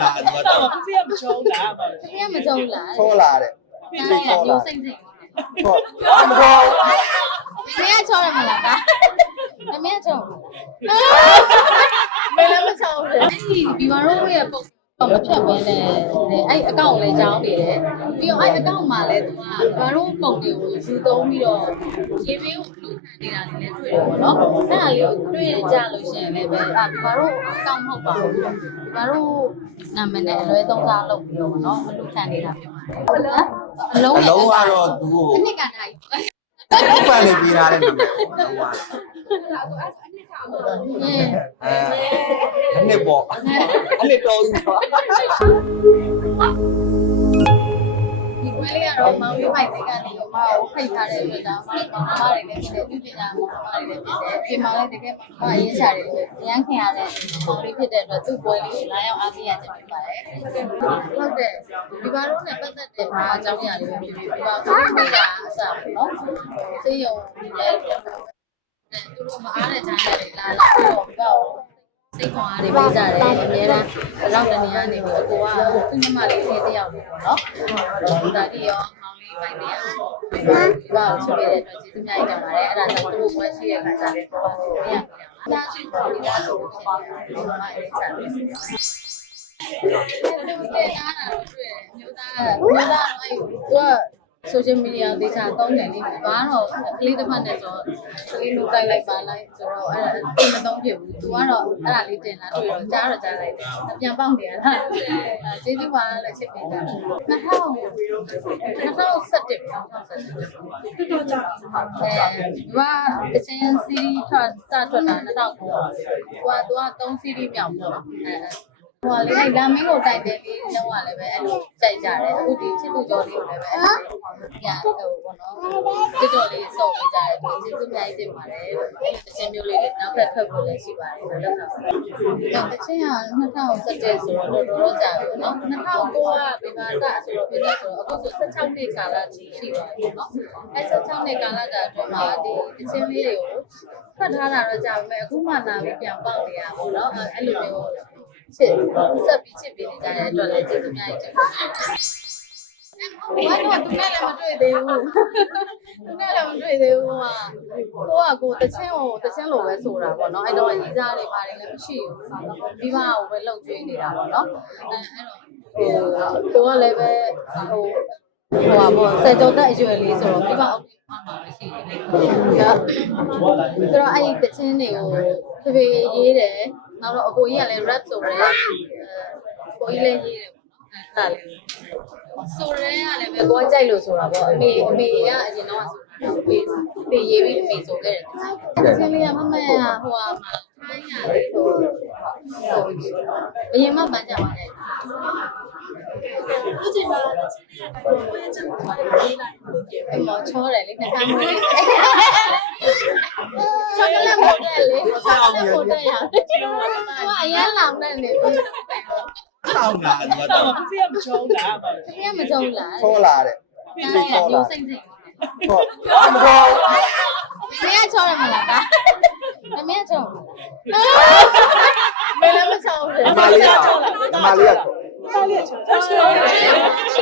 လားသူကတော့တော့မပြည့်မချုံးလားပါတကယ်မကြုံလားချောလာတဲ့တကယ်မျိုးစိတ်စိတ်ချောအမခေါ်တကယ်ချောရမလားဒါတကယ်ချောမလည်းမချောဘူးအဲ့ဒီဒီမှာတော့ရဲ့ပုံ မဖြတ်ပဲနဲ့အဲ့အကောင့်လည်းကြောင်းနေတယ်ပြီးတော့အဲ့အကောင့်မှာလည်းသူကဘာလို့ပုံတွေကိုယူသုံးပြီးတော့ရေဘေးကိုလူခံနေတာလည်းတွေ့တယ်ပေါ့နော်အဲ့ဒါလေးကိုတွေ့ကြလို့ရှိရင်လည်းပဲအာဒီဘာလို့အကောင့်မဟုတ်ပါဘူးဒီဘာလို့နာမည်နဲ့အလွဲသုံးစားလုပ်ပြီးတော့ပေါ့နော်မလူခံနေတာပြောပါတယ်အလုံးအလုံးကတော့သူ့ကိုအနှစ်ကတိုင်းဥပန်လေးပေးထားတဲ့နာမည်ပေါ့အလုံးကအင်း အဲအနှစ်ပေါ့အနှစ်တော်ကြီးပေါ့ဒီပွဲလေးကတော့မောင်လေးဖိုက်တဲ့ကနေတော့မအောင်ဖိတ်ထားတဲ့အတွက်ဒါမှမမတွေလည်းဖြစ်တယ်ပြုပညာမောင်မတွေလည်းဖြစ်တယ်ပြင်မောင်လေးတကယ်မအရေးချတယ်ရမ်းခင်ရတဲ့မောင်လေးဖြစ်တဲ့အတွက်သူ့ပွဲလေးကိုလာရောက်အားပေးရခြင်းဖြစ်ပါတယ်ဟုတ်တယ်ဒီဘာလို့နဲ့ပတ်သက်တဲ့ဘာအကြောင်းအရာတွေပဲဖြစ်ဖြစ်ဒီဘာကိုမိတာအစားပေါ့နော်စေယုံလည်း သူတို့မအားတဲ့ချမ်းတွေလာလာပြီးတော့တော့စိတ်ခွန်အားတွေပေးကြတယ်အများအားတော့တနေရာနေပြီးအကိုကသူ့ညီမလေးလေးတယောက်လေးပေါ့နော်ဒါဒီရောမောင်လေးပိုင်နေရဒီဘာကိုချစ်ခဲ့တဲ့အတွက်ကျေးဇူးများကြီးတင်ပါတယ်အဲ့ဒါကြောင့်သူ့ပွဲရှိတဲ့ခါကျလည်းတော့ရရဒါရှိပါလိမ့်မယ်ဆိုလို့ရှိရင်ဒီမှာအဲ့ဒါဆက်ပြီးတဲ့အားတာတော့တွေ့တယ်မျိုးသားမျိုးသားတော့အဲ့သူက social media ဒေတာသုံးတယ်လေဘာတော့ကလေးတစ်ဖက်နဲ့ဆိုကလေးလိုတိုက်လိုက်ပါလိုက်ဆိုတော့အဲ့ဒါတိတ်မသုံးဖြစ်ဘူးသူကတော့အဲ့ဒါလေးတင်လာတွေ့တော့ကြားတော့ကြားလိုက်တယ်ပြန်ပေါက်နေရတာအဲကျေးဇူးပါလည်းချစ်ပေးတာ2000 2017ပေါ့2017တော်တော်ကြာအဲဒီကတချင်းစီးရီးထွက်စထွက်တာ2009ဟိုကသူက3စီးရီးမြောက်ပေါ့အဲ ဟိုလေဒါမင်းကိုတိုက်တယ်လေးလုံးဝလည်းပဲအဲ့လိုကြိုက်ကြတယ်အခုဒီချစ်သူကြော်လေးကိုလည်းပဲအဲ့လိုပြန်ဟိုပေါ့နော်ချစ်တော်လေးစုံပေးကြတယ်သူကျေးဇူးအများကြီးတင်ပါတယ်တချင်းမျိုးလေးတွေနောက်ထပ်ထွက်ဖို့လည်းရှိပါတယ်လို့လက်ဆောင်တချင်းက2017ဆိုတော့တော်တော်ကြာပြီနော်2009ကဒီမှာစဆိုတော့ပြည်သက်ဆိုတော့အခုဆို16နှစ်ကာလရှိပါပြီနော်အဲ16နှစ်ကာလကအတွင်းမှာဒီတချင်းလေးတွေကိုဖတ်ထားတာတော့ကြာပြီမဲ့အခုမှလာပြီးပြန်ပေါက်နေရပါတော့နော်အဲ့လိုမျိုး ချစ်ဆက်ပြီးချစ်ပေးနေကြတဲ့အတွက်လည်းကျေးဇူးအများကြီးတင်ပါတယ်ဘာလို့သူနဲ့လည်းမတွေ့သေးဘူးသူနဲ့လည်းမတွေ့သေးဘူးဟာကိုကကိုတချင်းကိုတချင်းလိုပဲဆိုတာပေါ့နော်အဲ့တော့ရီစားတွေပါတယ်လည်းမရှိဘူးပြီးပါကိုပဲလှုပ်ကျွေးနေတာပေါ့နော်အဲ့အဲ့တော့ဟိုသူကလည်းပဲဟိုဟိုပါပေါ့စေတောတက်အရွယ်လေးဆိုတော့ပြီးပါအောင်မှမှာမရှိဘူးဒါဆိုတော့အဲ့ဒီတချင်းတွေကိုဖေဖေရေးတယ် နောက်တော့အကိုကြီးကလည်း rap ဆိုရဲကိုကြီးလည်းရေးတယ်ပေါ့နော်အဲ့ဒါလေးဆိုရဲကလည်းပဲကိုကကြိုက်လို့ဆိုတာပေါ့အမေအမေကအရင်တော့ဆိုတာအမေအမေရေးပြီးအမေဆိုခဲ့တယ်တချင်းလေးကမမရဟိုဟာမှာထိုင်းရတယ်ဆိုအရင်မှပန်းကြပါနဲ့သူချိန်မှာဘယ်ချက်မှရေးလိုက်လို့ပြေအမေချောတယ်လေနှခမ်းမွေးလေး ချောကလက်မို့တယ်လေချောကလက်မို့တယ်ရဟိုအရန်လောင်နေနေပြီဆောင်းလားသူကတော့တော့မပြည့်မချုံးလားပါတကယ်မကြုံလားချောလာတဲ့ဒီလိုမျိုးစိတ်စိတ်ချောအမခေါ်တကယ်ချောရမလားဒါတကယ်ချောမလည်းမချောဘူးအမလေးကအမလေးကတားလေးချုံးတားရှိ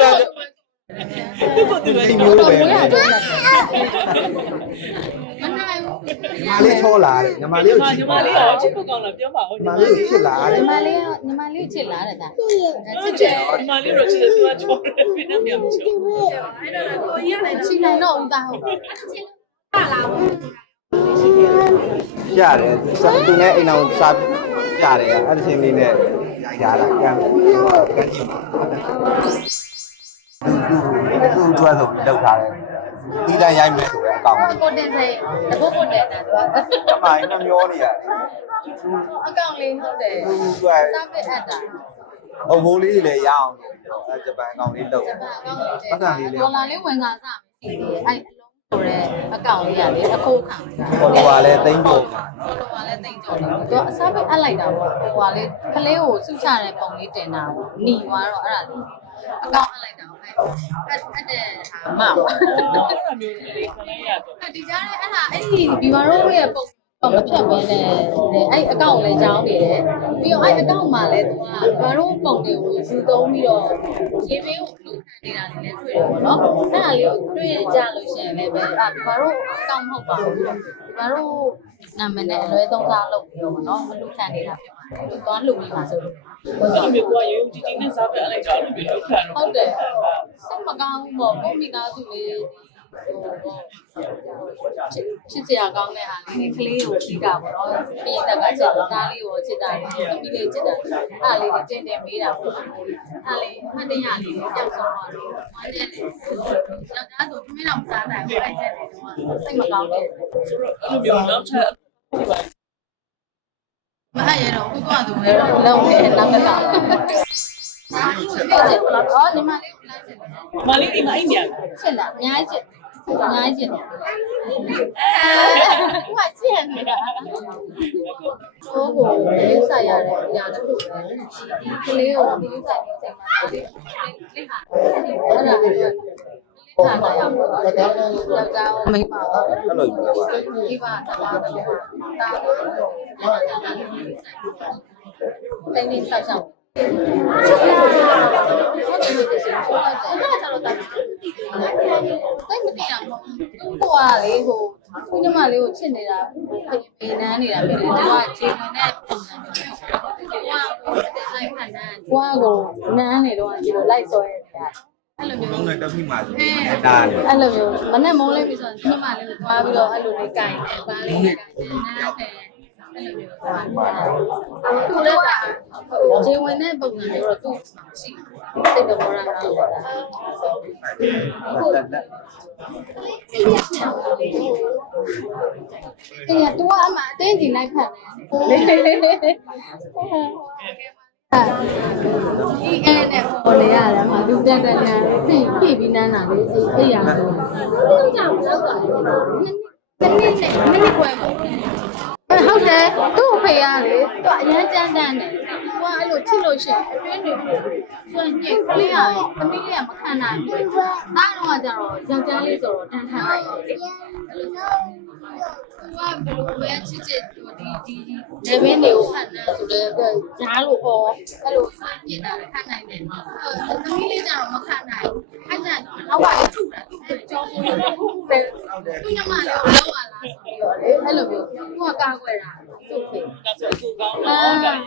တယ်သူကသူဒီလည်းမျိုးပဲမ ညီနိုင်ဘူးမလေးချောလာတဲ့ညီမလေးကိုညီကြည့်မပါလေးရောချစ်ဖို့ကောင်းလားပြောပါဦးညီမလေးကိုချစ်လာတဲ့ညီမလေးကညီမလေးချစ်လားတဲ့ဒါချချစ်စ်တတယ်ယ်ညီမလေးတော့ချစ်တယ်သူကချုံးတယ်ပြင်းနေမှာချုံးချစ်နိုင်တော့ဦးသားဟုတ်ရတယ်သူနဲ့အိမ်အောင်စားကြတယ်အဲ့ဒီချင်းလေးနဲ့ရိုက်ထားတာကံကံကြည့်ပါသူသူဆိုပြီးလောက်ထားတယ် ဒီတိုင်းရိုက်မယ်ဆိုတဲ့အကောင်ကိုတင်စိတ်တပုတ်ပုတ်တယ်တာသူကအမိုင်းနဲ့မျောနေရတယ်အကောင်လေးဟုတ်တယ်သူကစားပစ်အပ်တာအဘိုးလေးတွေလည်းရအောင်အဲဂျပန်အကောင်လေးလောက်ဂျပန်အကောင်လေးဒေါ်လာလေးဝင်ကားစားမရှိသေးအဲ့အလုံးဆိုတဲ့အကောင်လေးကလေအခိုးခံတာဟိုလိုပါလဲတိမ့်ဖို့ဟိုလိုကလည်းတိတ်ကြော်တယ်သူကအစားပစ်အပ်လိုက်တာပေါ့ဟိုကလေကလေးကိုစုချတဲ့ပုံလေးတင်တာပေါ့หนีသွားတော့အဲ့ဒါလေးအကောင်အပ်လိုက်တာပေါ့အဲ့အဲ့တဲ့ဟာ မပေါ့တော့မျိုးလေးခလေးရတော့ ဒီကြားထဲအဲ့ဒါအဲ့ဒီဒီမာရိုရဲ့ပုံ တော့မဖြတ်ဘဲနဲ့အဲ့အကောင့်လည်းကြောင်းနေတယ်ပြီးတော့အဲ့အကောင့်မှာလည်းသူကဘာလို့ပုံတွေကိုယူသုံးပြီးတော့ရေဘေးကိုလူခံနေတာလည်းတွေ့တယ်ပေါ့နော်အဲ့ဒါလေးကိုတွေ့ကြလို့ရှိရင်လည်းပဲအာဘာလို့အကောင့်မဟုတ်ပါဘူးဘာလို့နာမည်နဲ့အလွဲသုံးစားလုပ်ပြီးတော့ပေါ့နော်မလူခံနေတာဖြစ်ပါတယ်သူသွားလူပြီးပါဆိုလို့အဲ့လိုမျိုးကိုရုံကြည်ကြည်နဲ့စားပြလိုက်ကြအဲ့လိုမျိုးလောက်ခံတော့ဟုတ်တယ်စိတ်မကောင်းဘူးပေါ့ကိုမိသားစုလေး ချစ်စရာကောင်းတဲ့အားလေးကလေးကိုချစ်တာပေါ့နော်ပြည့်တက်ကချစ်တာဒါလေးကိုချစ်တာသမီးလေးချစ်တာအားလေးကိုတင်းတင်းပေးတာပေါ့အားလေးမှတ်တရလေးကိုကြောက်ဆောင်ပါလို့ဝမ်းတဲ့လေးယောက်ျားဆိုသမီးတော့မစားနိုင်ဘူးအဲ့ချက်လေးတော့စိတ်မကောင်းဘူးဆိုတော့အဲ့လိုမျိုးနောက်ထပ်ဒီပါမဟရတော့ကိုကသူလည်းလုံးနေနောက်ကတာအာချစ်တယ်အော်ညီမလေးကိုလိုက်ချစ်တယ်မလေးဒီမအိမ်ညာချစ်လားအများကြီးချစ် အများကြီးချစ်တယ်အဲဟိုချစ်နေတာဟိုကိုလေးဆိုင်ရတယ်ညာတစ်ခုကလေးကိုလေးဆိုင်နေချိန်မှာလေးလေးဟာအဲ့ဒါလေးဟာလာရပါတော့ယောက်ျားမိန်းမတော့အဲ့လိုပြောပါဒီပါတာတာတာတိုင်းနေဆောက်ရှောက်ဟုတ်တယ်ဟုတ်တယ်ဆိုတော့အဲ့ဒါကျတော့တာတိုင်းမသိတာမ ဟုတ်ဘူးဟိုကလေဟိုခုညမလေးကိုချစ်နေတာဖေးနန်းနေတာပဲလေသူကဂျင်းနဲ့ပုံစံမျိုးဟိုကကိုယ်လိုက်ခံတာကိုကကိုနန်းနေတော့ဒီလိုလိုက်ဆွဲနေတာအဲ့လိုမျိုးလုံးနဲ့တက်ပြီးမှဆိုတားတယ်အဲ့လိုမျိုးမနဲ့မုန်းလိုက်ပြီဆိုတော့ညီမလေးကိုသွားပြီးတော့အဲ့လိုလေးကြိုင်တယ်ဘာလေးကြိုင်တယ်နားတယ်အဲ့လိုမျိုး သွားသူလည်းကဂျေဝင်တဲ့ပုံစံမျိုးတော့သူရှိစိတ်တော်ရတာဟုတ်လားဟုတ်တယ်လက်အေးတူကအမအတင်းကြည့်လိုက်ဖတ်တယ်လေလေလေလေဒီအဲနဲ့ပေါ်လေရတယ်မှာလူတက်တက်နဲ့ဖြည့်ဖြည့်ပြီးနန်းတာလေစိတ်ထိတ်ရတော့ဘယ်ကြောင်လောက်တာလဲနည်းနည်းနဲ့နည်းနည်းကွယ်ပါအဲ ဟုတ်တယ်သူ့အဖေကလေသူကအရန်ကြမ်းတမ်းတယ်သူကအဲ့လိုချစ်လို့ရှိရင်အတွင်းတွေဆိုရင်ညစ်ကလေးရသမီးလေးကမခံနိုင်ဘူးအားတော့ကျတော့ယောက်ျားလေးဆိုတော့တန်းထမ်းလိုက်တယ်လေသူ ကဘယ်လိုပဲချစ်ချစ်ဒီဒီဒီလေဘင်းတွေကိုဖန်နေဆိုတော့ဂျားလို့ဟောအဲ့လိုဆွမ်းပြစ်တာခံနိုင်တယ်သမီးလေးကျတော့မခံနိုင်ဘူးအဲ့ကျတော့နောက်ကလေးထုတာကြောင်းလို့ဟုတ်တယ်သူညမလေးကိုလောက်ရလားဆိုပြီးတော့လေအဲ့လိုမျိုးသူကကာကွယ်တာသူ့ဖေကဆိုကိုကောင်းတော့ဒါရယ်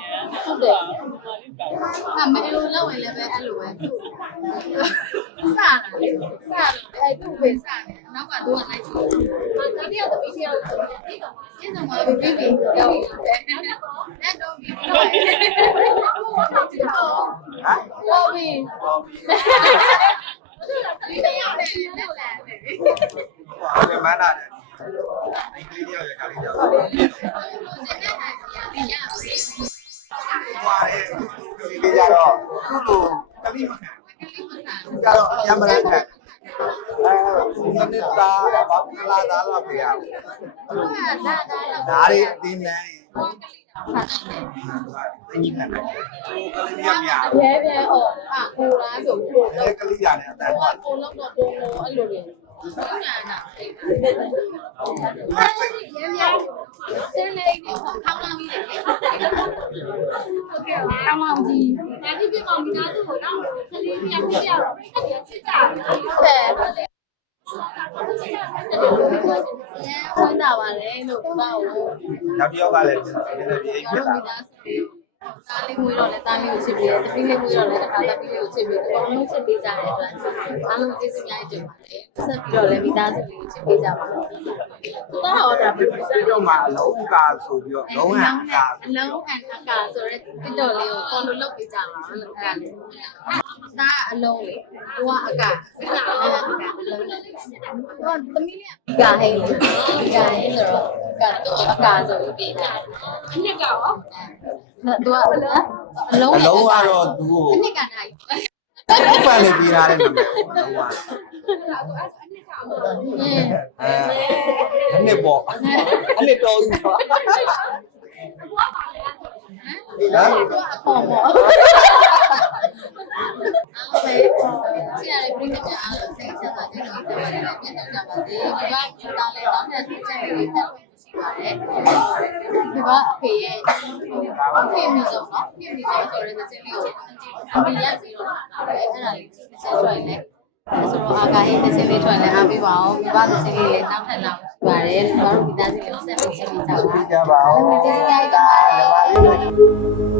ဟုတ်တယ်မလေးကောင်းအမေလိုလောက်ရင်လည်းပဲအဲ့လိုပဲစတာလေစတာအဲ့သူ့ဖေစတယ် နောက်ကသူကလိုက်ချင်တယ်တတိယသမီးတယောက်ဆိုရင်ဒီကောင်ကျင်းဆောင်ပါပြီးပြီးရောက်တယ်အဲ့တော့ပြီးတော့ဟုတ်ပြီဒီတယောက်နဲ့လက်လက်ဟုတ်တယ်မန်းတာတယ်ဒီကလေးတယောက်ရခါလေးကြောက်ပါတယ်ကလေးလေးကြတော့သူ့လိုတမိမခံကြတော့ရမရခံ အဲနစ်တာဘာကလာသားလောက်ပြရဒါတွေအတင်းနဲ့အင်းကြီးခံတယ်ကလေးလေးမြားရဲရဲဟောအာကိုလားဆိုကိုတယ်ကလေးရနဲ့အတန်းကိုကိုလောက်တော့ကိုကိုအဲ့လိုလေဘုညာနာစိတ်ပါရဲရဲစင်းလေးကိုထောင်းလောင်းကြီးတယ် ဟုတ်ကဲ့ထောင်းလောင်းကြီးဒါဒီပြကောင်မိသားစုကိုတော့ကလေးမြတ်ပြရတော့အဲ့ဒီချစ်ကြတယ်ဟုတ်တယ်ရဲဝင်တာပါလေလို့ဘာလို့နောက်တစ်ယောက်ကလည်းဒီနေ့ဒီအိမ်ကျွန်ဖြစ်တော်တာမိ သားစုလေးတားလေးမွေးတော့လဲတားလေးကိုချစ်ပြီးတယ်တပီးလေးမွေးတော့လဲတစ်ခါတပီးလေးကိုချစ်ပြီးတော့လုံးချစ်ပေးကြတဲ့အတွက်အားလုံးကျေးဇူးများတင်ပါတယ်ဆက်ပြီးတော့လည်းမိသားစုလေးကိုချစ်ပေးကြပါမယ်သူကတော့ဒါပြပြဒီတော့မှအလုံးကာဆိုပြီးတော့လုံးဝအကာအလုံးအန်အကာဆိုရဲ TikTok လေးကို follow လုပ်ပေးကြပါလို့အဲ့ဒါလေးဒါအလုံးလေသူကအကာအကာအလုံးသူကသမီးလေးကဟိန်းလေကာဟိန်းဆိုတော့ကတော့အကာဆိုပြီးပေးတာနှစ်ကရော သူကအလုံးအလုံးအလုံးကတော့သူ့ကိုအနှစ်ကနိုင်ဥပန်လေးပေးထားတဲ့နာမည်ပေါ့လုံးဝအင်းအဲနှစ်ပေါ့အနှစ်တော်ကြီးပေါ့ဟမ်သူကအပေါ်ပေါ့အဲ့ပဲဆရာလေးပြင်းပြအားလုံးစိတ်ဆက်တာကြည့်နေတယ်ပြန်တော့ကြပါစေဒီကတားလဲတော့တဲ့ချက်လေးထပ်လို့ ရှိပါတယ်။ဒီကအဖေရဲ့အဖေမိဆုံးနော်။အဖေမိဆုံးဆိုတဲ့သတင်းလေးကိုအမေရက်ပြီးတော့အဲ့ဒါလေးချက်ချက်ထွက်နေတယ်။ဆိုတော့အာကာဟိသတင်းလေးထွက်လဲအားပေးပါအောင်။ဒီကသတင်းလေးလည်းနောက်ထပ်လာပါတယ်။ကျွန်တော်တို့ဒီသားစီကိုဆက်ပြီးချက်ပြီးကြပါ။ဟုတ်ကဲ့ပါ။အားလုံးကျေးဇူးတင်ပါတယ်။